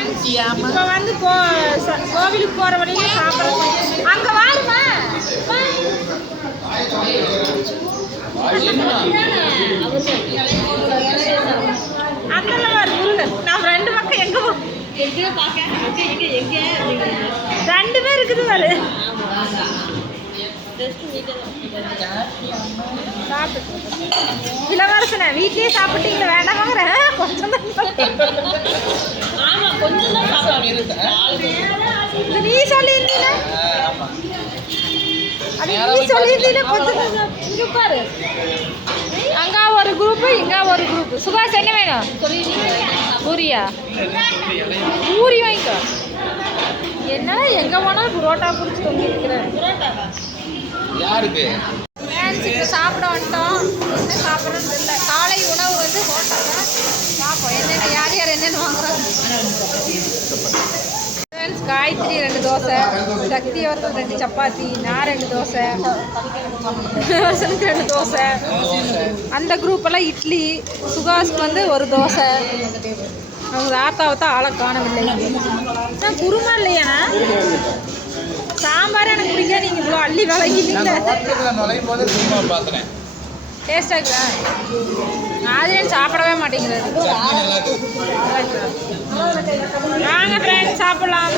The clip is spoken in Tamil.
இப்போ வந்து கோ கோவிலுக்கு போகிற வழியில சாப்பிட்றது அங்கே வாருமா. வா. அந்தல வாரு முருகன் நான் ரெண்டு பக்கம் எங்கே போ ரெண்டு பேர் இருக்குது பாரு. சாப்பிட்டு இளவரசனை வீட்லயே சாப்பிட்டீங்களா வேண்டாமாங்கிற கொஞ்சம் இது நீ கொஞ்சம். பாரு. அங்க ஒரு குரூப் இங்க ஒரு குரூப் சுகாஷ் என்ன வேணும்? பூரியா? பூரி வாங்கிக்கோ. என்ன எங்க போனாலும் புரோட்டா குடிச்சு தொங்கி இருக்கிறேன் யாருக்கு இப்போ சாப்பிட வந்துட்டோம். என்ன சாப்பிட்றது இல்லை. காலை உணவு வந்து ஹோட்டலில் பார்ப்போம் என்னென்ன யார் யார் என்னென்ன வாங்குறாங்க காயத்ரி ரெண்டு தோசை சக்தி அவர்கள் ரெண்டு சப்பாத்தி நான் ரெண்டு தோசை ஹசனுக்கு ரெண்டு தோசை. அந்த குரூப் எல்லாம் இட்லி சுகாஷ்க்கு வந்து ஒரு தோசை. அவங்க தாத்தாவை தான் ஆளை காணவில்லை. நான் குருமா இல்லையாண்ணா? சாம்பார் எனக்கு பிடிக்காது. நீங்கள் இவ்வளோ அள்ளி வழங்கிட்டீங்க டேஸ்டாக இருக்குதா ஆதிரன் சாப்பிடவே இருக்கு. வாங்க ஃப்ரெண்ட்ஸ் சாப்பிடலாம்.